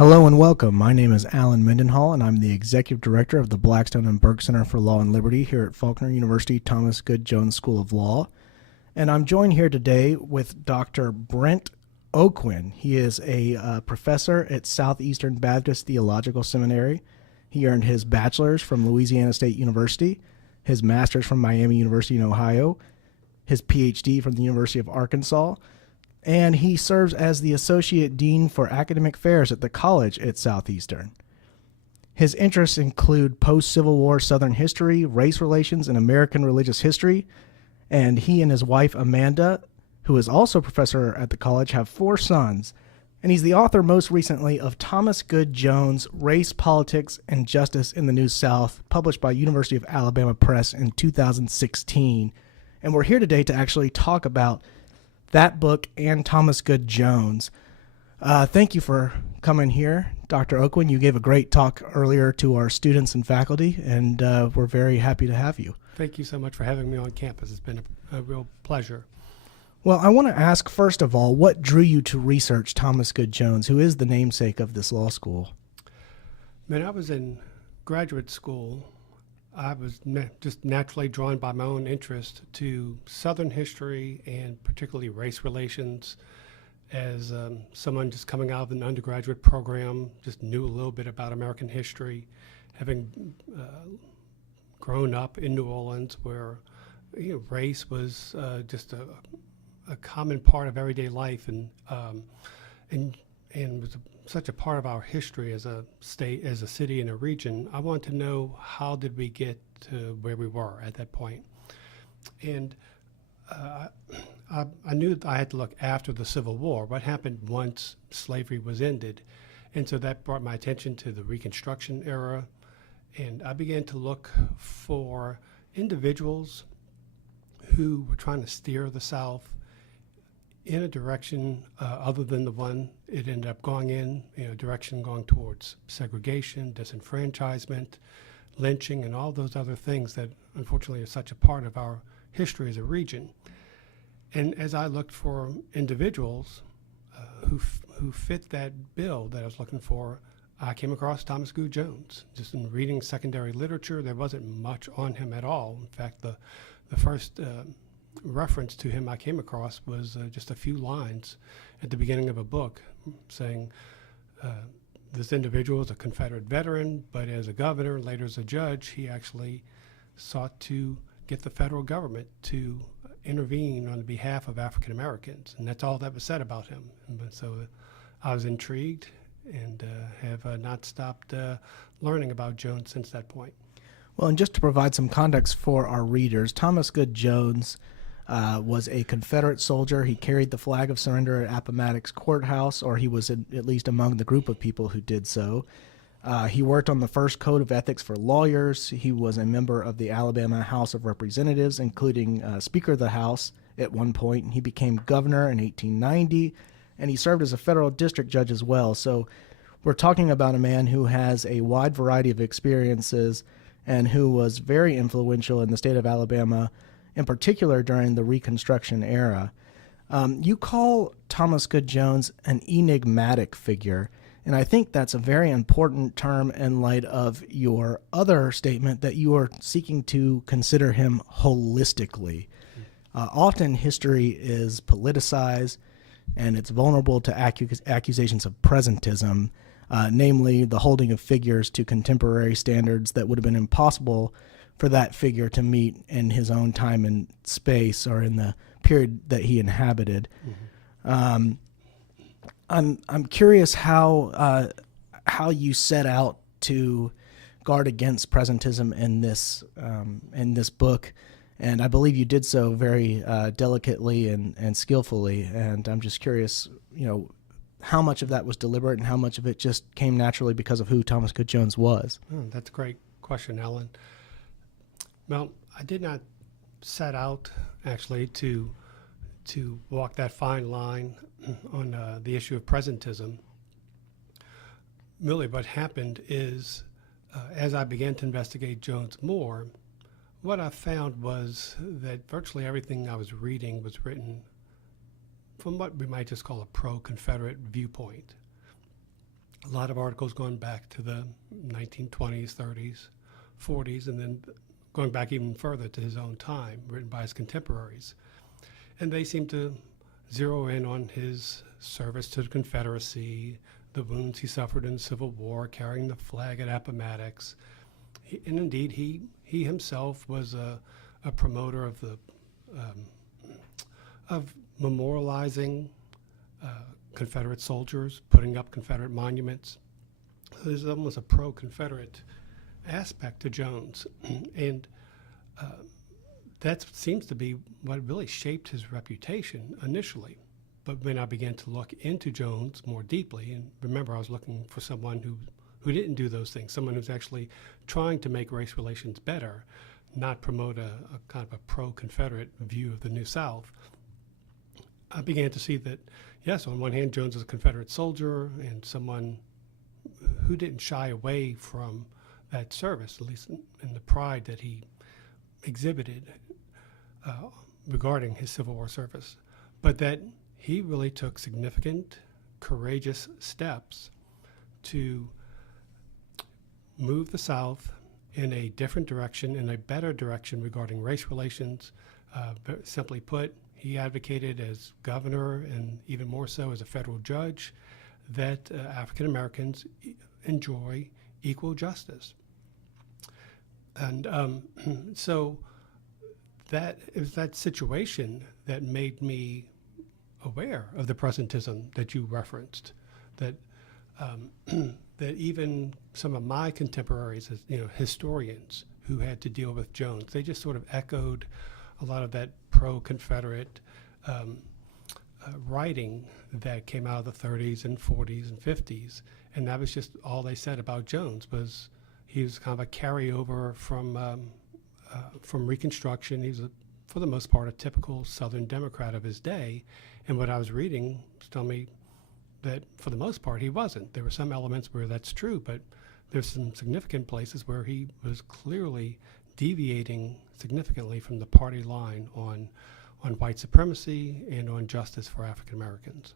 Hello and welcome. My name is Alan Mendenhall, and I'm the Executive Director of the Blackstone and Burke Center for Law and Liberty here at Faulkner University Thomas Goode Jones School of Law. And I'm joined here today with Dr. Brent Aucoin. He is a professor at Southeastern Baptist Theological Seminary. He earned his bachelor's from Louisiana State University, his master's from Miami University in Ohio, his PhD from the University of Arkansas, and he serves as the Associate Dean for Academic Affairs at the college at Southeastern. His interests include post-Civil War Southern history, race relations, and American religious history, and he and his wife Amanda, who is also a professor at the college, have 4 sons, and he's the author most recently of Thomas Goode Jones, Race, Politics, and Justice in the New South, published by University of Alabama Press in 2016. And we're here today to actually talk about that book and Thomas Goode Jones. Thank you for coming here, Dr. Aucoin. You gave a great talk earlier to our students and faculty, and we're very happy to have you. Thank you so much for having me on campus. It's been a real pleasure. Well, I want to ask, first of all, what drew you to research Thomas Goode Jones, who is the namesake of this law school? When I was in graduate school, I was just naturally drawn by my own interest to Southern history and particularly race relations. As someone just coming out of an undergraduate program, just knew a little bit about American history, having grown up in New Orleans where race was just a common part of everyday life and was such a part of our history as a state, as a city, and a region. I wanted to know, how did we get to where we were at that point? And I knew that I had to look after the Civil War, what happened once slavery was ended. And so that brought my attention to the Reconstruction era. And I began to look for individuals who were trying to steer the South in a direction other than the one it ended up going in, direction going towards segregation, disenfranchisement, lynching, and all those other things that unfortunately are such a part of our history as a region. And as I looked for individuals who fit that bill that I was looking for, I came across Thomas Goode Jones. Just in reading secondary literature, there wasn't much on him at all. In fact, the first reference to him I came across was just a few lines at the beginning of a book saying this individual is a Confederate veteran, but as a governor, later as a judge, he actually sought to get the federal government to intervene on behalf of African Americans, and that's all that was said about him. And so I was intrigued and have not stopped learning about Jones since that point. Well, and just to provide some context for our readers, Thomas Goode Jones was a Confederate soldier. He carried the flag of surrender at Appomattox Courthouse, or he was at least among the group of people who did so. He worked on the first code of ethics for lawyers. He was a member of the Alabama House of Representatives, including Speaker of the House at one point, and he became governor in 1890, and he served as a federal district judge as well. So we're talking about a man who has a wide variety of experiences and who was very influential in the state of Alabama, in particular during the Reconstruction era. You call Thomas Goode Jones an enigmatic figure, and I think that's a very important term in light of your other statement that you are seeking to consider him holistically. Often history is politicized, and it's vulnerable to accusations of presentism, namely the holding of figures to contemporary standards that would have been impossible for that figure to meet in his own time and space or in the period that he inhabited. Mm-hmm. I'm curious how you set out to guard against presentism in this book, and I believe you did so very delicately and skillfully. And I'm just curious, how much of that was deliberate and how much of it just came naturally because of who Thomas Goode Jones was. Oh, that's a great question, Alan. Well, I did not set out actually to walk that fine line on the issue of presentism. Really what happened is as I began to investigate Jones more, what I found was that virtually everything I was reading was written from what we might just call a pro-Confederate viewpoint. a lot of articles going back to the 1920s, 30s, 40s, and then going back even further to his own time, written by his contemporaries. And they seem to zero in on his service to the Confederacy, the wounds he suffered in the Civil War, carrying the flag at Appomattox. And indeed, he himself was a promoter of the of memorializing Confederate soldiers, putting up Confederate monuments. So there's almost a pro-Confederate aspect to Jones, and that seems to be what really shaped his reputation initially. But when I began to look into Jones more deeply, and remember I was looking for someone who didn't do those things, someone who's actually trying to make race relations better, not promote a kind of a pro-Confederate view of the New South, I began to see that, yes, on one hand, Jones is a Confederate soldier and someone who didn't shy away from that service, at least in the pride that he exhibited regarding his Civil War service, but that he really took significant, courageous steps to move the South in a different direction, in a better direction regarding race relations. Simply put, he advocated as governor, and even more so as a federal judge, that African Americans enjoy equal justice. And so that it was that situation that made me aware of the presentism that you referenced, that that even some of my contemporaries, historians who had to deal with Jones, they just sort of echoed a lot of that pro-Confederate writing that came out of the 30s and 40s and 50s, and that was just all they said about Jones. Was he was kind of a carryover from Reconstruction. He was, for the most part, a typical Southern Democrat of his day, and what I was reading was telling me that for the most part he wasn't. There were some elements where that's true, but there's some significant places where he was clearly deviating significantly from the party line on white supremacy and on justice for African Americans.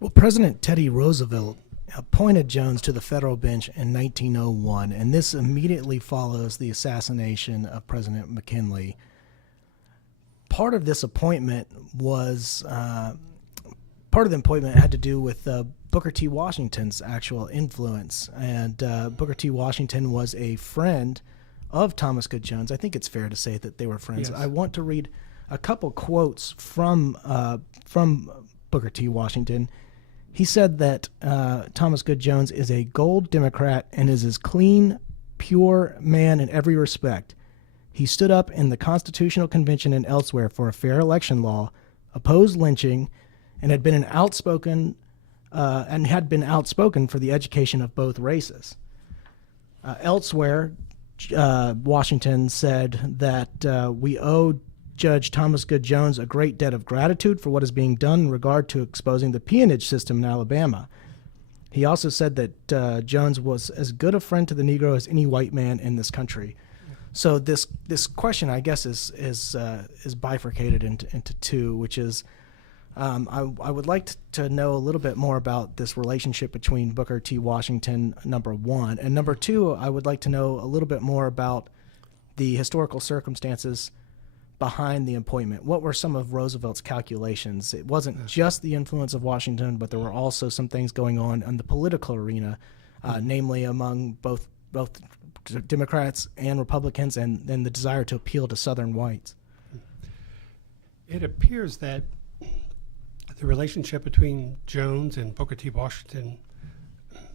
Well, President Teddy Roosevelt appointed Jones to the federal bench in 1901, and this immediately follows the assassination of President McKinley. Part of this appointment was part of the appointment had to do with Booker T. Washington's actual influence, and Booker T. Washington was a friend of Thomas Goode Jones. I think it's fair to say that they were friends. Yes. I want to read a couple quotes from Booker T. Washington. He said that Thomas Goode Jones is a gold Democrat and is as clean, pure man in every respect. He stood up in the Constitutional Convention and elsewhere for a fair election law, opposed lynching, and had been outspoken for the education of both races. Elsewhere, Washington said that we owe Judge Thomas Goode Jones a great debt of gratitude for what is being done in regard to exposing the peonage system in Alabama. He also said that Jones was as good a friend to the Negro as any white man in this country. So this question, I guess, is bifurcated into two, which is I would like to know a little bit more about this relationship between Booker T. Washington, number one, and number two, I would like to know a little bit more about the historical circumstances behind the appointment. What were some of Roosevelt's calculations? It wasn't just the influence of Washington, but there were also some things going on in the political arena, namely among both Democrats and Republicans, and the desire to appeal to Southern whites. It appears that the relationship between Jones and Booker T. Washington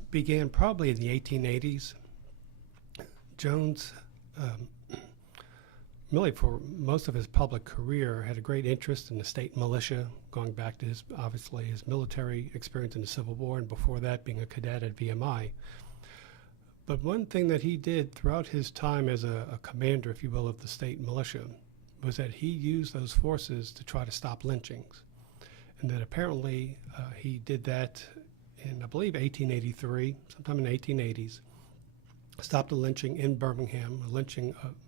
began probably in the 1880s. Jones, really for most of his public career, had a great interest in the state militia, going back to his military experience in the Civil War, and before that being a cadet at VMI. But one thing that he did throughout his time as a commander, if you will, of the state militia, was that he used those forces to try to stop lynchings. And that apparently he did that in, I believe, 1883, sometime in the 1880s, stopped a lynching in Birmingham,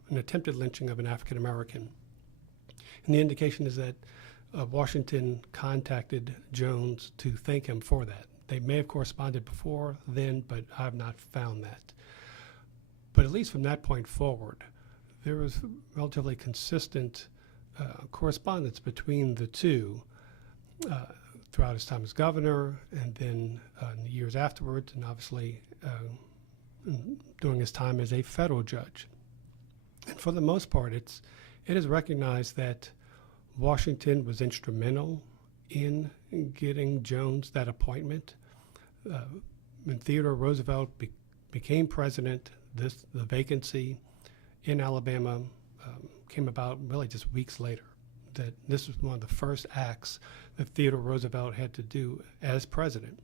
an attempted lynching of an African American. And the indication is that Washington contacted Jones to thank him for They may have corresponded before then, but I've not found that. But at least from that point forward, there was relatively consistent correspondence between the two throughout his time as governor, and then in the years afterwards, and obviously during his time as a federal judge. And for the most part, it is recognized that Washington was instrumental in getting Jones that appointment. When Theodore Roosevelt became president, the vacancy in Alabama came about really just weeks later. That this was one of the first acts that Theodore Roosevelt had to do as president.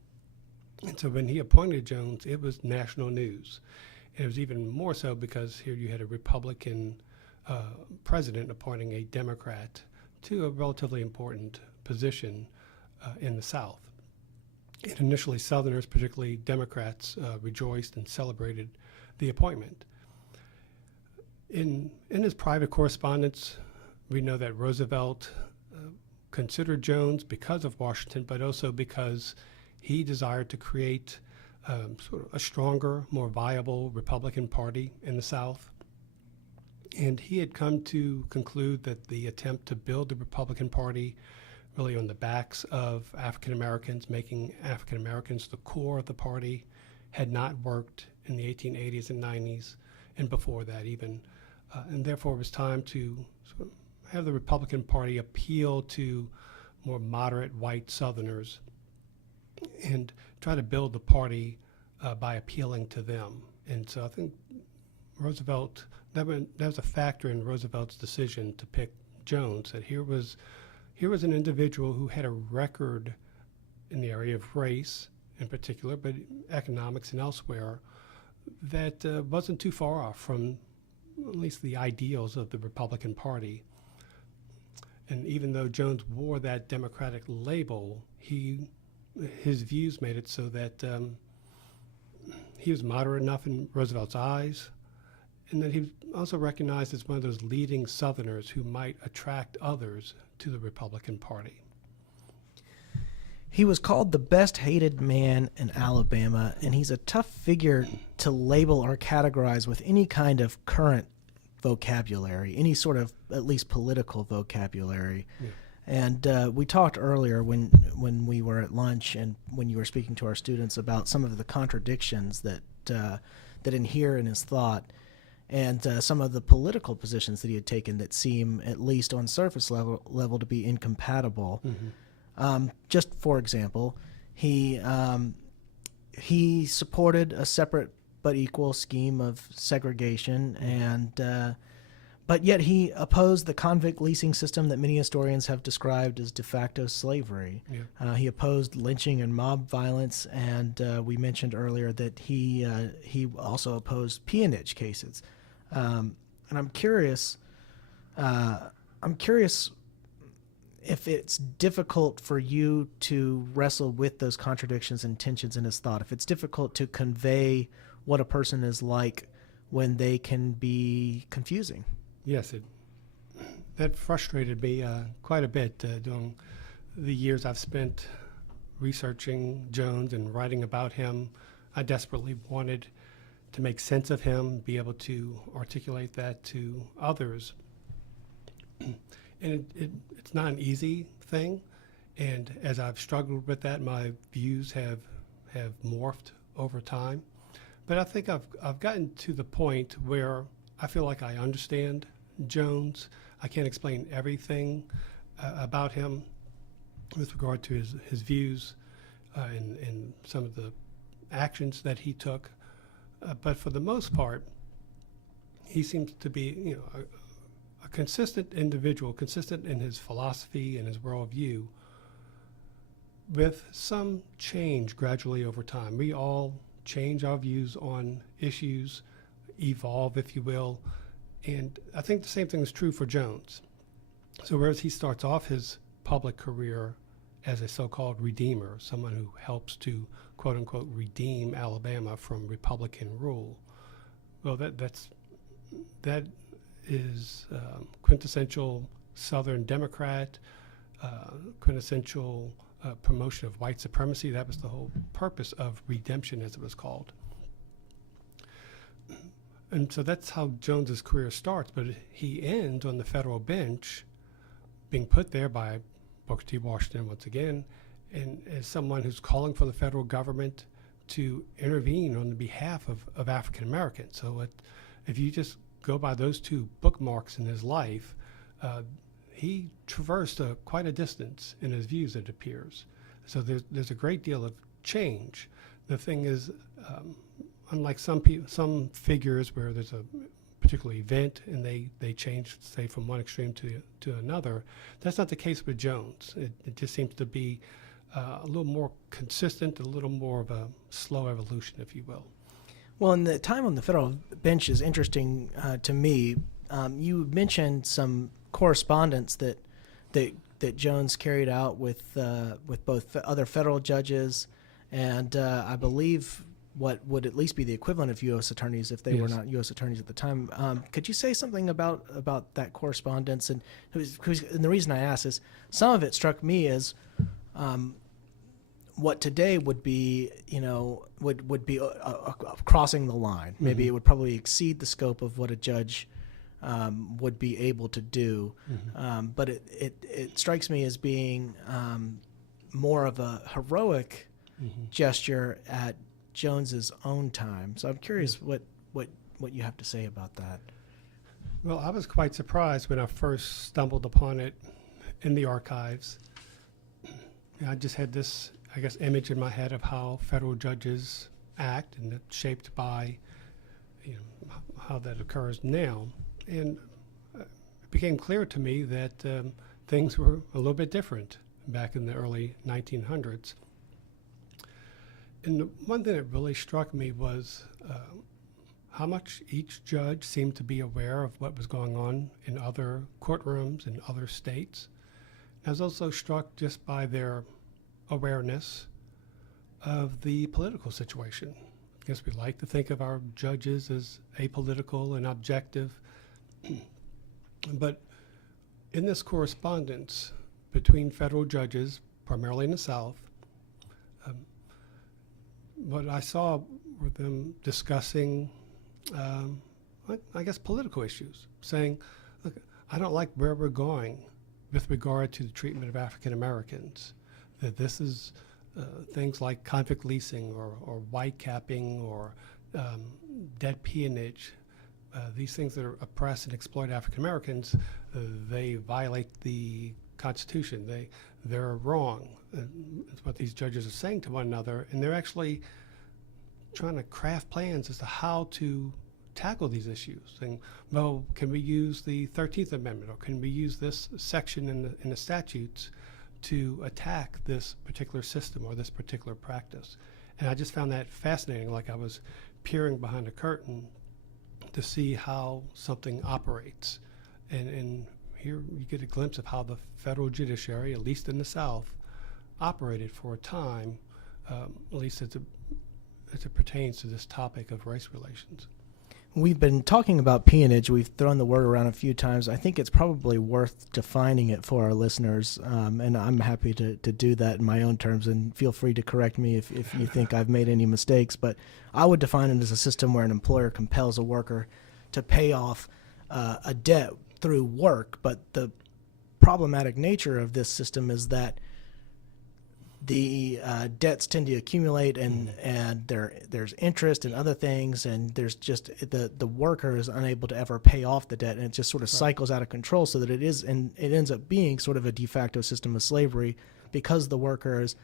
And so when he appointed Jones, it was national news. And it was even more so because here you had a Republican president appointing a Democrat to a relatively important position in the South. And initially, Southerners, particularly Democrats, rejoiced and celebrated the appointment. In his private correspondence, we know that Roosevelt considered Jones because of Washington, but also because he desired to create sort of a stronger, more viable Republican Party in the South. And he had come to conclude that the attempt to build the Republican Party really on the backs of African Americans, making African Americans the core of the party, had not worked in the 1880s and 90s, and before that even. And therefore it was time to sort of have the Republican Party appeal to more moderate white Southerners and try to build the party by appealing to them. And so I think Roosevelt, that was a factor in Roosevelt's decision to pick Jones, that here was an individual who had a record in the area of race in particular, but economics and elsewhere, that wasn't too far off from at least the ideals of the Republican Party. And even though Jones wore that Democratic label, his views made it so that he was moderate enough in Roosevelt's eyes, and that he was also recognized as one of those leading Southerners who might attract others to the Republican Party. He was called the best hated man in Alabama, and he's a tough figure to label or categorize with any kind of current vocabulary, any sort of at least political vocabulary. Yeah. And we talked earlier when we were at lunch and when you were speaking to our students about some of the contradictions that inhere in his thought, and some of the political positions that he had taken that seem, at least on surface level to be incompatible. Mm-hmm. Just for example, he supported a separate but equal scheme of segregation, and but yet he opposed the convict leasing system that many historians have described as de facto slavery. Yeah. He opposed lynching and mob violence, and we mentioned earlier that he also opposed peonage cases. And I'm curious if it's difficult for you to wrestle with those contradictions and tensions in his thought, if it's difficult to convey what a person is like when they can be confusing. Yes, that frustrated me quite a bit during the years I've spent researching Jones and writing about him. I desperately wanted to make sense of him, be able to articulate that to others. And it's not an easy thing, and as I've struggled with that, my views have morphed over time. But I think I've gotten to the point where I feel like I understand Jones. I can't explain everything about him with regard to his views and some of the actions that he took. But for the most part, he seems to be, a consistent individual, consistent in his philosophy and his worldview, with some change gradually over time. We all change our views on issues, evolve, if you will, and I think the same thing is true for Jones. So whereas he starts off his public career as a so-called redeemer, someone who helps to, quote-unquote, redeem Alabama from Republican rule, well, that is quintessential Southern Democrat, quintessential promotion of white supremacy. That was the whole purpose of redemption, as it was called. And so that's how Jones's career starts, but he ends on the federal bench, being put there by Booker T. Washington once again, and as someone who's calling for the federal government to intervene on the behalf of African Americans. So if you just go by those two bookmarks in his life, he traversed quite a distance in his views, it appears. So there's a great deal of change. The thing is, unlike some figures where there's a particular event and they change, say, from one extreme to another, that's not the case with Jones. It just seems to be a little more consistent, a little more of a slow evolution, if you will. Well, and the time on the federal bench is interesting to me. You mentioned some correspondence that Jones carried out with both other federal judges and I believe what would at least be the equivalent of U.S. attorneys if they Yes. were not U.S. attorneys at the time. Could you say something about that correspondence? And the reason I ask is some of it struck me as what today would be, would be crossing the line. Mm-hmm. Maybe it would probably exceed the scope of what a judge would be able to do. Mm-hmm. But it strikes me as being more of a heroic Mm-hmm. gesture at Jones's own time. So I'm curious what you have to say about that. Well, I was quite surprised when I first stumbled upon it in the archives. I just had this, I guess, image in my head of how federal judges act, and it's shaped by how that occurs now. And it became clear to me that things were a little bit different back in the early 1900s. And the one thing that really struck me was how much each judge seemed to be aware of what was going on in other courtrooms in other states. I was also struck just by their awareness of the political situation. I guess we like to think of our judges as apolitical and objective, but in this correspondence between federal judges, primarily in the South, what I saw were them discussing, I guess, political issues, saying, look, I don't like where we're going with regard to the treatment of African Americans, that this is things like convict leasing or white capping or debt peonage, these things that oppress and exploit African Americans, they violate the Constitution. They're wrong. That's what these judges are saying to one another, and they're actually trying to craft plans as to how to tackle these issues. Saying, well, can we use the 13th Amendment, or can we use this section in the statutes to attack this particular system or this particular practice? And I just found that fascinating, like I was peering behind a curtain to see how something operates. And here you get a glimpse of how the federal judiciary, at least in the South, operated for a time, at least as it pertains to this topic of race relations. We've been talking about peonage. We've thrown the word around a few times. I think it's probably worth defining it for our listeners, and I'm happy to do that in my own terms, and feel free to correct me if you think I've made any mistakes. But I would define it as a system where an employer compels a worker to pay off a debt through work, but the problematic nature of this system is that the debts tend to accumulate, and there's interest and other things, and there's just the worker is unable to ever pay off the debt, and it just sort of cycles out of control, so that it ends up being sort of a de facto system of slavery, because the worker is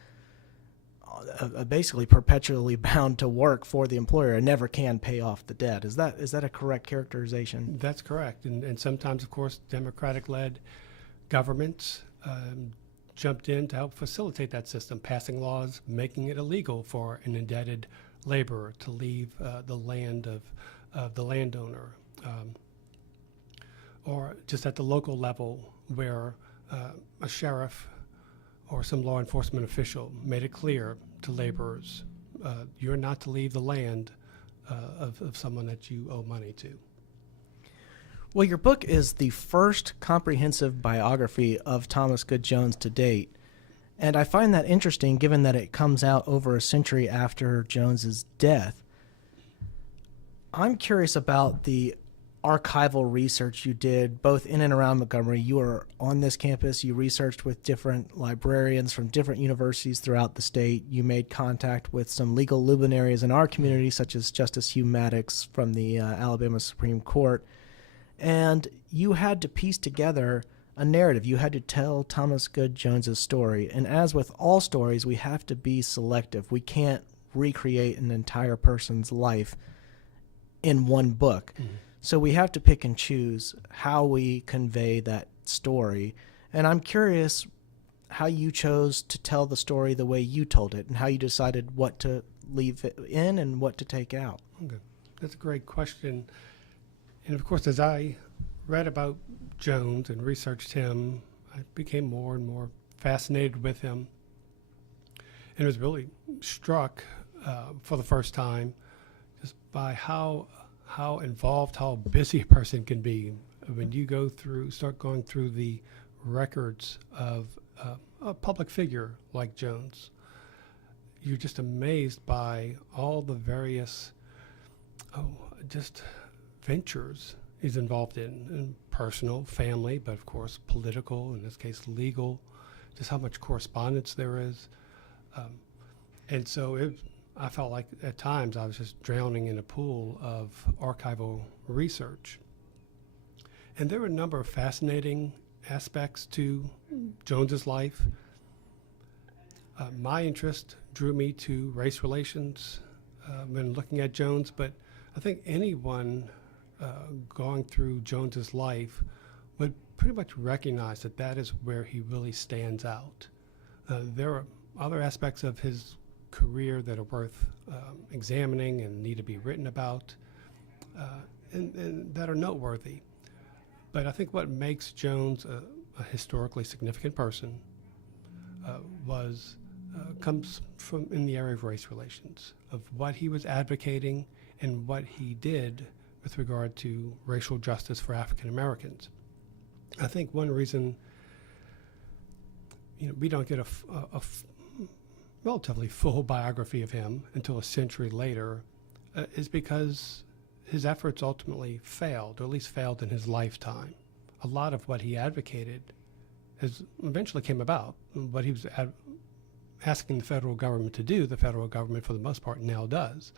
basically perpetually bound to work for the employer and never can pay off the debt. Is that a correct characterization? That's correct. And sometimes, of course, Democratic-led governments jumped in to help facilitate that system, passing laws making it illegal for an indebted laborer to leave the land of the landowner, or just at the local level where a sheriff or some law enforcement official made it clear to laborers, you're not to leave the land of someone that you owe money to. Well, your book is the first comprehensive biography of Thomas Goode Jones to date, And I find that interesting given that it comes out over a century after Jones's death. I'm curious about the archival research you did both in and around Montgomery. You were on this campus. You researched with different librarians from different universities throughout the state. You made contact with some legal luminaries in our community, such as Justice Hugh Maddox from the Alabama Supreme Court. And you had to piece together a narrative. You had to tell Thomas Goode Jones's story. And as with all stories, we have to be selective. We can't recreate an entire person's life in one book. Mm-hmm. So we have to pick and choose how we convey that story. And I'm curious how you chose to tell the story the way you told it and how you decided what to leave in and what to take out. Okay. That's a great question. And of course, as I read about Jones and researched him, I became more and more fascinated with him and was really struck for the first time just by how involved, how busy a person can be. When you start going through the records of a public figure like Jones, you're just amazed by all the various, just ventures he's involved in personal, family, but of course political, in this case legal, just how much correspondence there is. And so I felt like at times I was just drowning in a pool of archival research. And there were a number of fascinating aspects to Jones's life. My interest drew me to race relations when looking at Jones, but I think anyone going through Jones's life would pretty much recognize that that is where he really stands out. There are other aspects of his career that are worth examining and need to be written about, and that are noteworthy. But I think what makes Jones a historically significant person comes from in the area of race relations, of what he was advocating and what he did with regard to racial justice for African Americans. I think one reason we don't get a relatively full biography of him until a century later is because his efforts ultimately failed, or at least failed in his lifetime. A lot of what he advocated eventually came about. What he was asking the federal government to do, the federal government for the most part now does.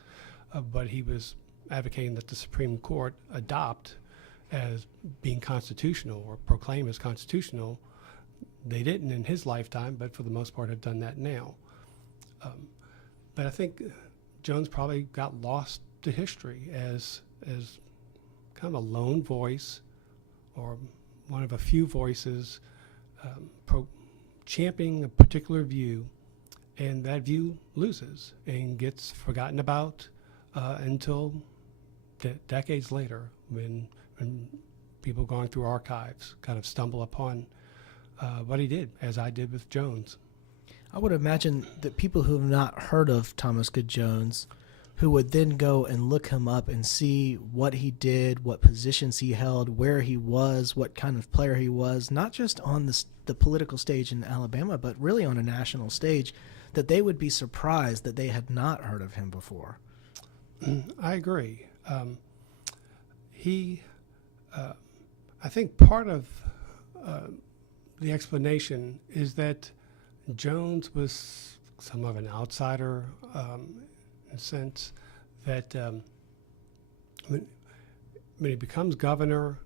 But he was advocating that the Supreme Court adopt as being constitutional or proclaim as constitutional. They didn't in his lifetime, but for the most part have done that now. But I think Jones probably got lost to history as kind of a lone voice, or one of a few voices championing a particular view, and that view loses and gets forgotten about until decades later, when people going through archives kind of stumble upon what he did, as I did with Jones. I would imagine that people who have not heard of Thomas Goode Jones, who would then go and look him up and see what he did, what positions he held, where he was, what kind of player he was, not just on the political stage in Alabama, but really on a national stage, that they would be surprised that they had not heard of him before. I agree. I think part of the explanation is that Jones was somewhat of an outsider in a sense that when he becomes governor,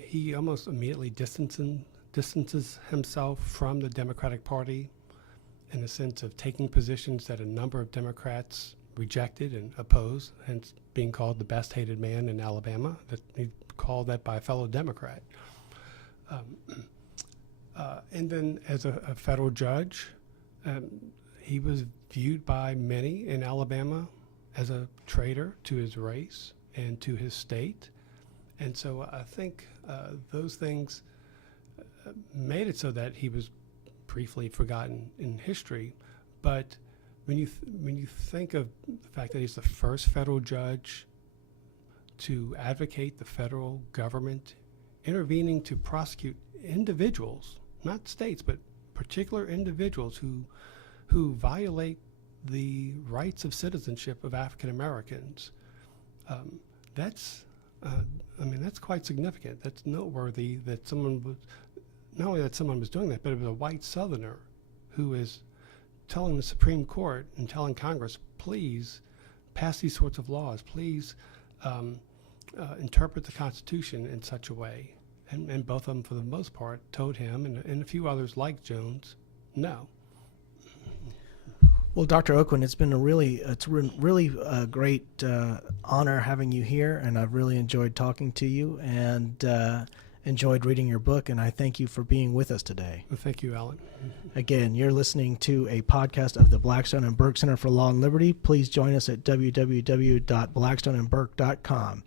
he almost immediately distances himself from the Democratic Party in the sense of taking positions that a number of Democrats rejected and opposed, hence being called the best hated man in Alabama. That he called that by a fellow Democrat. And then as a federal judge, he was viewed by many in Alabama as a traitor to his race and to his state. And so I think those things made it so that he was briefly forgotten in history. But when you think of the fact that he's the first federal judge to advocate the federal government intervening to prosecute individuals, not states, but particular individuals who violate the rights of citizenship of African Americans. That's quite significant. That's noteworthy that someone was, not only that someone was doing that, but it was a white Southerner who is telling the Supreme Court and telling Congress, please pass these sorts of laws, please interpret the Constitution in such a way. And both of them, for the most part, told him and a few others like Jones, no. Well, Dr. Aucoin, it's been a really great honor having you here, and I've really enjoyed talking to you and enjoyed reading your book, and I thank you for being with us today. Well, thank you, Alan. Again, you're listening to a podcast of the Blackstone and Burke Center for Law and Liberty. Please join us at www.blackstoneandburke.com.